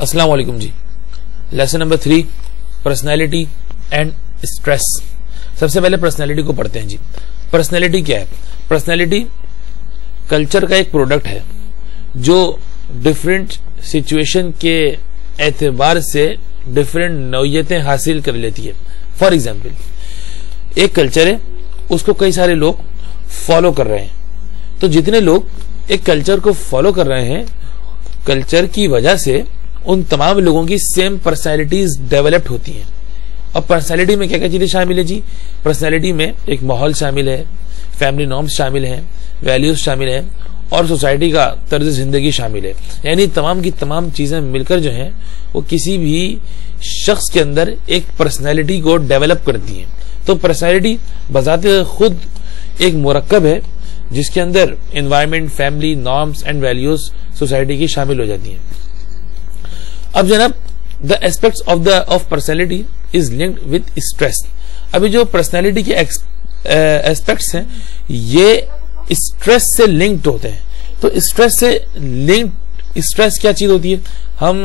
अस्सलाम वालेकुम जी। Lesson number 3, personality and stress. सबसे पहले पर्सनैलिटी को पढ़ते हैं जी। पर्सनैलिटी क्या है? पर्सनैलिटी कल्चर का एक प्रोडक्ट है जो डिफरेंट सिचुएशन के एतबार से डिफरेंट नौयतें हासिल कर लेती है। फॉर एग्जाम्पल, एक कल्चर है, उसको कई सारे लोग फॉलो कर रहे हैं, तो जितने लोग एक कल्चर को फॉलो कर रहे हैं, कल्चर की वजह से उन तमाम लोगों की सेम पर्सनैलिटीज डेवलप्ड होती हैं। और पर्सनैलिटी में क्या क्या चीजें शामिल है जी? पर्सनैलिटी में एक माहौल शामिल है, फैमिली नॉर्म्स शामिल है, वैल्यूज शामिल है और सोसाइटी का तर्ज जिंदगी शामिल है। यानी तमाम की तमाम चीजें मिलकर जो है वो किसी भी शख्स के अंदर एक पर्सनैलिटी को डेवलप करती हैं। तो पर्सनैलिटी बजाते खुद एक मुरक्कब है जिसके अंदर environment, family, norms and values society की शामिल हो जाती हैं। अब जनाब, the aspects of personality is linked with stress. अभी जो पर्सनैलिटी के एस्पेक्ट्स हैं ये स्ट्रेस से लिंक्ड होते हैं। तो स्ट्रेस से लिंक्ड, स्ट्रेस क्या चीज होती है? हम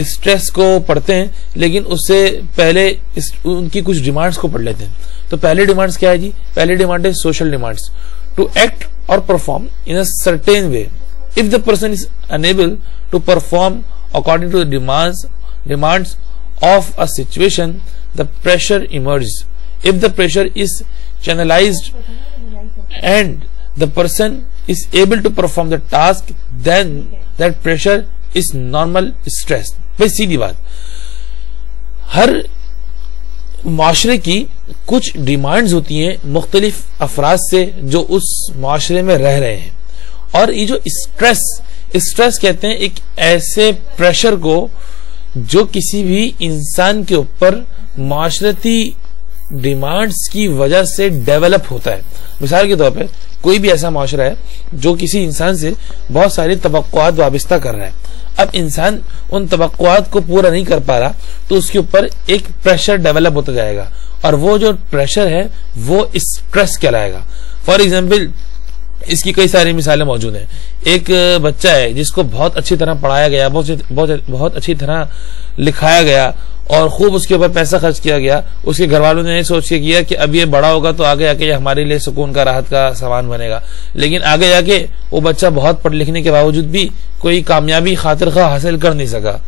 स्ट्रेस को पढ़ते हैं, लेकिन उससे पहले उनकी कुछ डिमांड्स को पढ़ लेते हैं। तो पहले डिमांड्स क्या है जी? पहले डिमांड है सोशल डिमांड्स, टू एक्ट और perform in a certain way. If the person is unable to perform according to the demands of a situation, the pressure emerges. If the pressure is channelized and the person is able to perform the task, then that pressure is normal stress. भाई सीधी बात, हर माशरे की कुछ demands होती हैं मुख्तलिफ अफराद से जो उस माशरे में रह रहे हैं। और ये जो स्ट्रेस कहते हैं एक ऐसे प्रेशर को जो किसी भी इंसान के ऊपर माशरती डिमांड्स की वजह से डेवलप होता है। मिसाल के तौर पे कोई भी ऐसा माशरा है जो किसी इंसान से बहुत सारी तवक्कुआत वाबिस्ता कर रहा है। अब इंसान उन तवक्कुआत को पूरा नहीं कर पा रहा तो उसके ऊपर एक प्रेशर डेवलप होता जाएगा और वो जो प्रेशर है वो स्ट्रेस कहलाएगा। फॉर एग्जाम्पल, इसकी कई सारी मिसालें मौजूद हैं। एक बच्चा है जिसको बहुत अच्छी तरह पढ़ाया गया, बहुत अच्छी तरह लिखाया गया और खूब उसके ऊपर पैसा खर्च किया गया। उसके घर वालों ने सोच के किया कि अब ये बड़ा होगा तो आगे आके ये हमारे लिए सुकून का, राहत का सामान बनेगा। लेकिन आगे जाके वो बच्चा बहुत पढ़ लिखने के बावजूद भी कोई कामयाबी खातिर खा हासिल कर नहीं सका।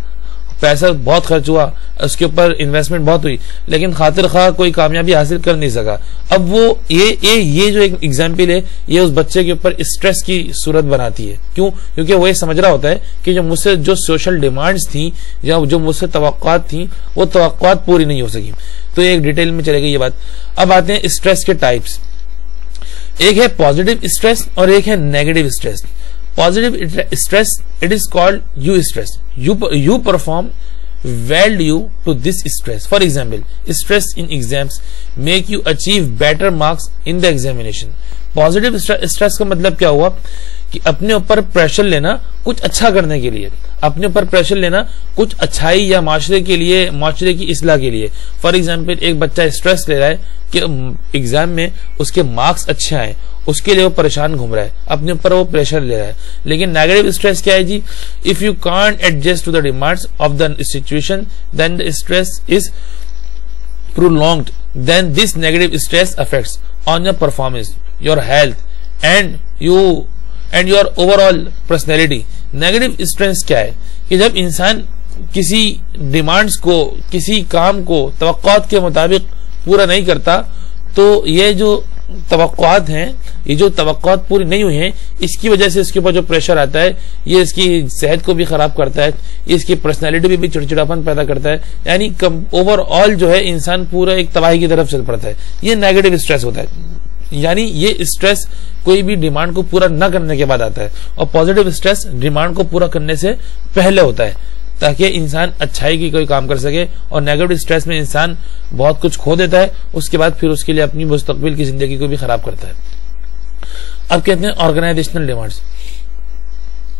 पैसा बहुत खर्च हुआ, उसके ऊपर इन्वेस्टमेंट बहुत हुई, लेकिन खातिर खा कोई कामयाबी हासिल कर नहीं सका। अब वो ये जो एक एग्जाम्पल है ये उस बच्चे के ऊपर स्ट्रेस की सूरत बनाती है। क्यों? क्योंकि वो ये समझ रहा होता है कि जो मुझसे जो सोशल डिमांड्स थी या जो मुझसे तवक्कुआत थी वो तवक्कुआत पूरी नहीं हो सकी। तो एक डिटेल में चलेगी ये बात। अब आते हैं स्ट्रेस के टाइप्स। एक है पॉजिटिव स्ट्रेस और एक है negative stress. Positive stress, it is called eustress. You perform well due to this stress. For example, stress in exams make you achieve better marks in the examination. Positive stress का मतलब क्या हुआ कि अपने ऊपर प्रेशर लेना कुछ अच्छा करने के लिए, अपने ऊपर प्रेशर लेना कुछ अच्छाई या माशरे के लिए, माशरे की इस्लाह के लिए। फॉर एग्जाम्पल, एक बच्चा स्ट्रेस ले रहा है कि एग्जाम में उसके मार्क्स अच्छे आए, उसके लिए वो परेशान घूम रहा है, अपने ऊपर वो प्रेशर ले रहा है। लेकिन नेगेटिव स्ट्रेस क्या है जी? If you can't adjust to the demands of the situation then the stress is prolonged, then this negative stress affects on your performance, your health and your overall personality. Negative stress क्या है कि जब इंसान किसी demands को, किसी काम को तवक्कुआत के मुताबिक पूरा नहीं करता तो ये जो तवक्कुआत हैं, ये जो तवक्कुआत पूरी नहीं हुई हैं, इसकी वजह से इसके ऊपर जो प्रेशर आता है ये इसकी सेहत को भी खराब करता है, इसकी पर्सनैलिटी भी चिड़चिड़ापन पैदा करता है। यानी ओवरऑल जो है इंसान पूरा एक तबाही की तरफ चल पड़ता है। ये नेगेटिव स्ट्रेस होता है। यानी ये स्ट्रेस कोई भी डिमांड को पूरा न करने के बाद आता है और पॉजिटिव स्ट्रेस डिमांड को पूरा करने से पहले होता है ताकि इंसान अच्छाई की कोई काम कर सके। और नेगेटिव स्ट्रेस में इंसान बहुत कुछ खो देता है, उसके बाद फिर उसके लिए अपनी मुस्तकबिल की जिंदगी को भी खराब करता है। अब कहते हैं organisational demands.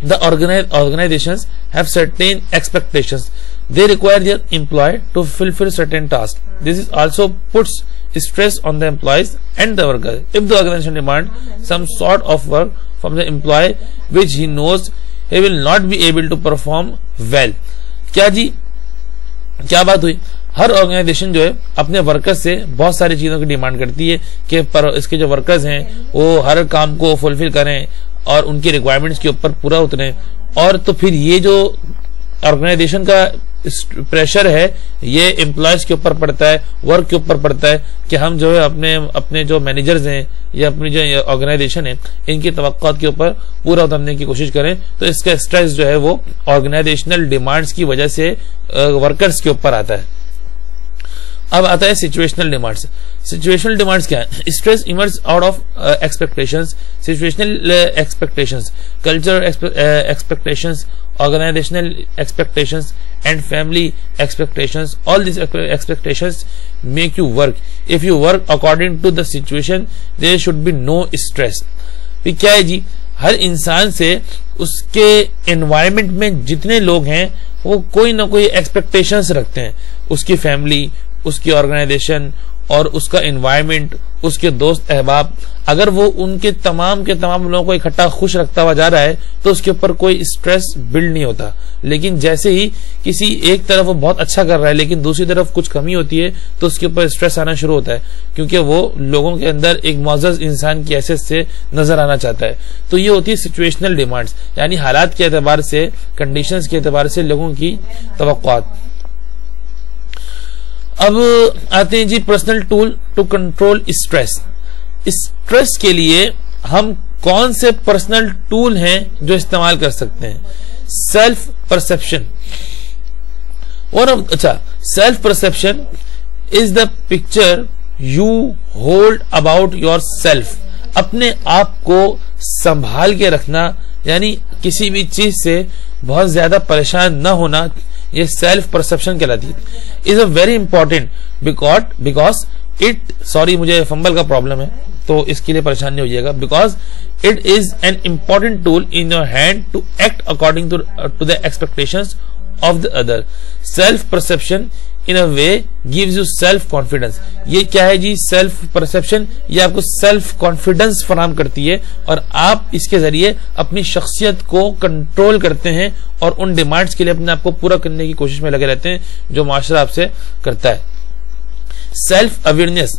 The organisations have certain expectations, they require their employee to fulfill certain tasks. This is also puts stress on the employees and the worker. If the organization demands some sort of work from the employee which he knows he will not be able to perform well. क्या जी, क्या बात हुई, हर organisation जो है अपने workers से बहुत सारी चीजों की डिमांड करती है कि पर इसके जो वर्कर्स हैं वो हर काम को फुलफिल करें और उनकी रिक्वायरमेंट्स के ऊपर पूरा उतरें। और तो फिर ये जो ऑर्गेनाइजेशन का प्रेशर है ये एम्प्लॉयज के ऊपर पड़ता है, वर्क के ऊपर पड़ता है कि हम जो है अपने जो मैनेजर्स हैं या अपनी जो ऑर्गेनाइजेशन है इनकी तवक्कुआत के ऊपर पूरा उतरने की कोशिश करें। तो इसका स्ट्रेस जो है वो ऑर्गेनाइजेशनल डिमांड्स की वजह से वर्कर्स के ऊपर आता है। अब आता है सिचुएशनल डिमांड्स। सिचुएशनल डिमांड्स क्या है? Stress emerge out of expectations, situational expectations, cultural expectations, organizational expectations and family expectations. All these expectations make you work. If you work according to the situation, there should be no stress. फिर क्या है जी, हर इंसान से उसके environment में जितने लोग हैं वो कोई ना कोई एक्सपेक्टेशंस रखते हैं। उसकी फैमिली, उसकी ऑर्गेनाइजेशन और उसका एनवायरमेंट, उसके दोस्त अहबाब, अगर वो उनके तमाम के तमाम लोगों को इकट्ठा खुश रखता हुआ जा रहा है तो उसके ऊपर कोई स्ट्रेस बिल्ड नहीं होता। लेकिन जैसे ही किसी एक तरफ वो बहुत अच्छा कर रहा है लेकिन दूसरी तरफ कुछ कमी होती है तो उसके ऊपर स्ट्रेस आना शुरू होता है, क्योंकि वो लोगों के अंदर एक मुअज़्ज़ज़ इंसान की हैसियत से नजर आना चाहता है। तो ये होती है सिचुएशनल डिमांड्स, यानी हालात के एतबार से, कंडीशंस के एतबार से लोगों की तवक्कुआत। अब आते हैं जी personal tool to control stress. Stress के लिए हम कौन से पर्सनल टूल हैं जो इस्तेमाल कर सकते हैं? Self perception. अच्छा, self perception is the picture you hold about your self. अपने आप को संभाल के रखना, यानी किसी भी चीज से बहुत ज्यादा परेशान न होना, ये सेल्फ परसेप्शन कहलाती है। Is a very important because it, sorry मुझे फंबल का प्रॉब्लम है तो इसके लिए परेशान नहीं होइएगा, because it is an important tool in your hand to act according to the expectations of the other. Self perception in a way gives you self confidence. ये क्या है जी? सेल्फ परसेप्शन ये आपको सेल्फ कॉन्फिडेंस फराहम करती है और आप इसके जरिए अपनी शख्सियत को कंट्रोल करते हैं और उन डिमांड्स के लिए अपने आप को पूरा करने की कोशिश में लगे रहते हैं जो माशरा आपसे करता है। सेल्फ अवेयरनेस,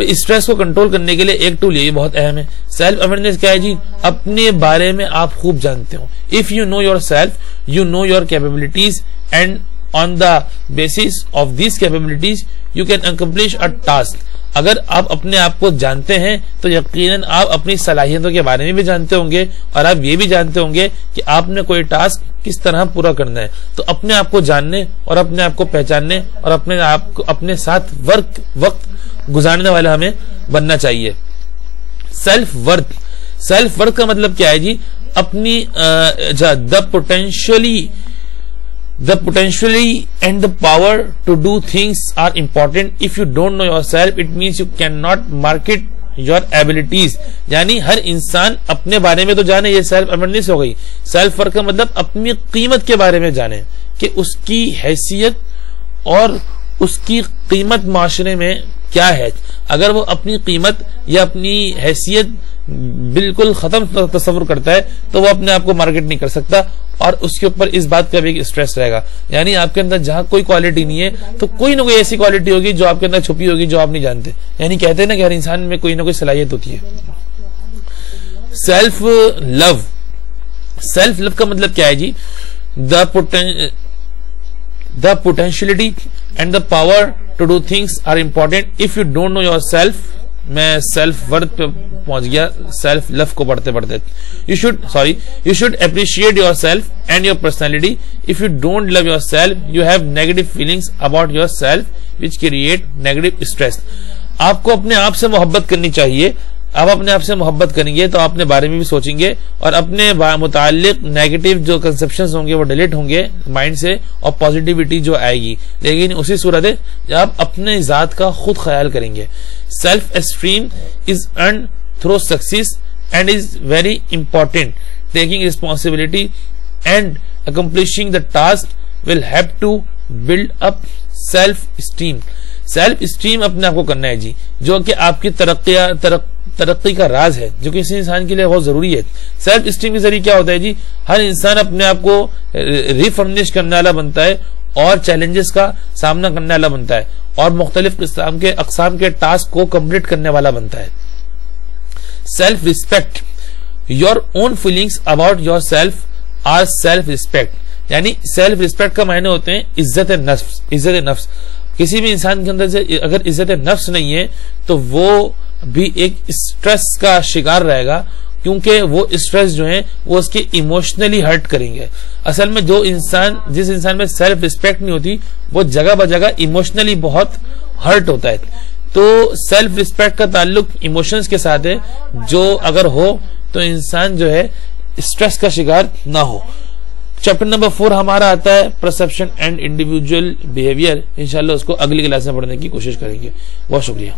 स्ट्रेस को कंट्रोल करने के लिए एक टूल ये बहुत अहम है। सेल्फ अवेयरनेस क्या है जी? अपने बारे में आप खूब जानते हो। If you know yourself, you know your capabilities and on the basis of these capabilities you can accomplish a task। अगर आप अपने आप को जानते हैं तो यकीनन आप अपनी सलाहियतों के बारे में भी जानते होंगे और आप ये भी जानते होंगे कि आपने कोई टास्क किस तरह पूरा करना है। तो अपने आप को जानने और अपने आप को पहचानने और अपने आप को अपने साथ वक्त गुजारने वाला हमें बनना चाहिए। सेल्फ वर्थ, सेल्फ वर्थ का मतलब क्या है जी? अपनी The potentially and the power to do things are important. If you don't know yourself, it means you cannot market your abilities। यानी हर इंसान अपने बारे में तो जाने, ये सेल्फ अवेयरनेस हो गई। सेल्फ वर्थ का मतलब अपनी कीमत के बारे में जाने कि उसकी हैसियत और उसकी कीमत माशरे में क्या है। अगर वो अपनी कीमत या अपनी हैसियत बिल्कुल खत्म तस्वुर करता है तो वो अपने आप को मार्केट नहीं कर सकता और उसके ऊपर इस बात का भी स्ट्रेस रहेगा। यानी आपके अंदर जहां कोई क्वालिटी नहीं है तो कोई ना कोई ऐसी क्वालिटी होगी जो आपके अंदर छुपी होगी जो आप नहीं जानते। यानी कहते हैं ना कि हर इंसान में कोई ना कोई सलाहियत होती है। सेल्फ लव, सेल्फ लव का मतलब क्या है जी? The potentiality and the power to do things are important. If you don't know yourself, मैं सेल्फ वर्थ पे पहुंच गया सेल्फ लव को पढ़ते पढ़ते। You should appreciate yourself and your personality. If you don't love yourself, you have negative feelings about your self which create negative stress. आपको अपने आप से मोहब्बत करनी चाहिए। आप अपने आप से मोहब्बत करेंगे तो अपने बारे में भी सोचेंगे और अपने मुताल्लिक नेगेटिव जो कंसेप्शंस होंगे वो डिलीट होंगे माइंड से और पॉजिटिविटी जो आएगी। लेकिन उसी सूरत है जब आप अपने जात का खुद ख्याल करेंगे। Self esteem is earn through success and is very important. Taking responsibility and accomplishing the task will have to build up self esteem. Self esteem अपने आप को करना है जी, जो कि आपकी तरक्की का राज है जो किसी इंसान के लिए बहुत जरूरी है। सेल्फ स्टीम के जरिए क्या होता है जी, हर इंसान अपने आप को रिफर्निश करने वाला बनता है और चैलेंजेस का सामना करने वाला बनता है और मुख्तलिफ अक़साम के टास्क को कंप्लीट करने वाला बनता है। Self respect, your own feelings about your self are self respect. यानी सेल्फ रिस्पेक्ट का मायने होते हैं इज्जत नफ्स। इज्जत नफ्स, किसी भी इंसान के अंदर से अगर इज्जत नफ्स नहीं है तो वो भी एक स्ट्रेस का शिकार रहेगा, क्योंकि वो स्ट्रेस जो है वो उसके इमोशनली हर्ट करेंगे। असल में जिस इंसान में सेल्फ रिस्पेक्ट नहीं होती वो जगह ब जगह इमोशनली बहुत हर्ट होता है। तो सेल्फ रिस्पेक्ट का ताल्लुक इमोशंस के साथ है, जो अगर हो तो इंसान जो है स्ट्रेस का शिकार ना हो। चैप्टर नंबर 4 हमारा आता है परसेप्शन एंड इंडिविजुअल बिहेवियर। इंशाल्लाह उसको अगली क्लास में पढ़ने की कोशिश करेंगे। बहुत शुक्रिया।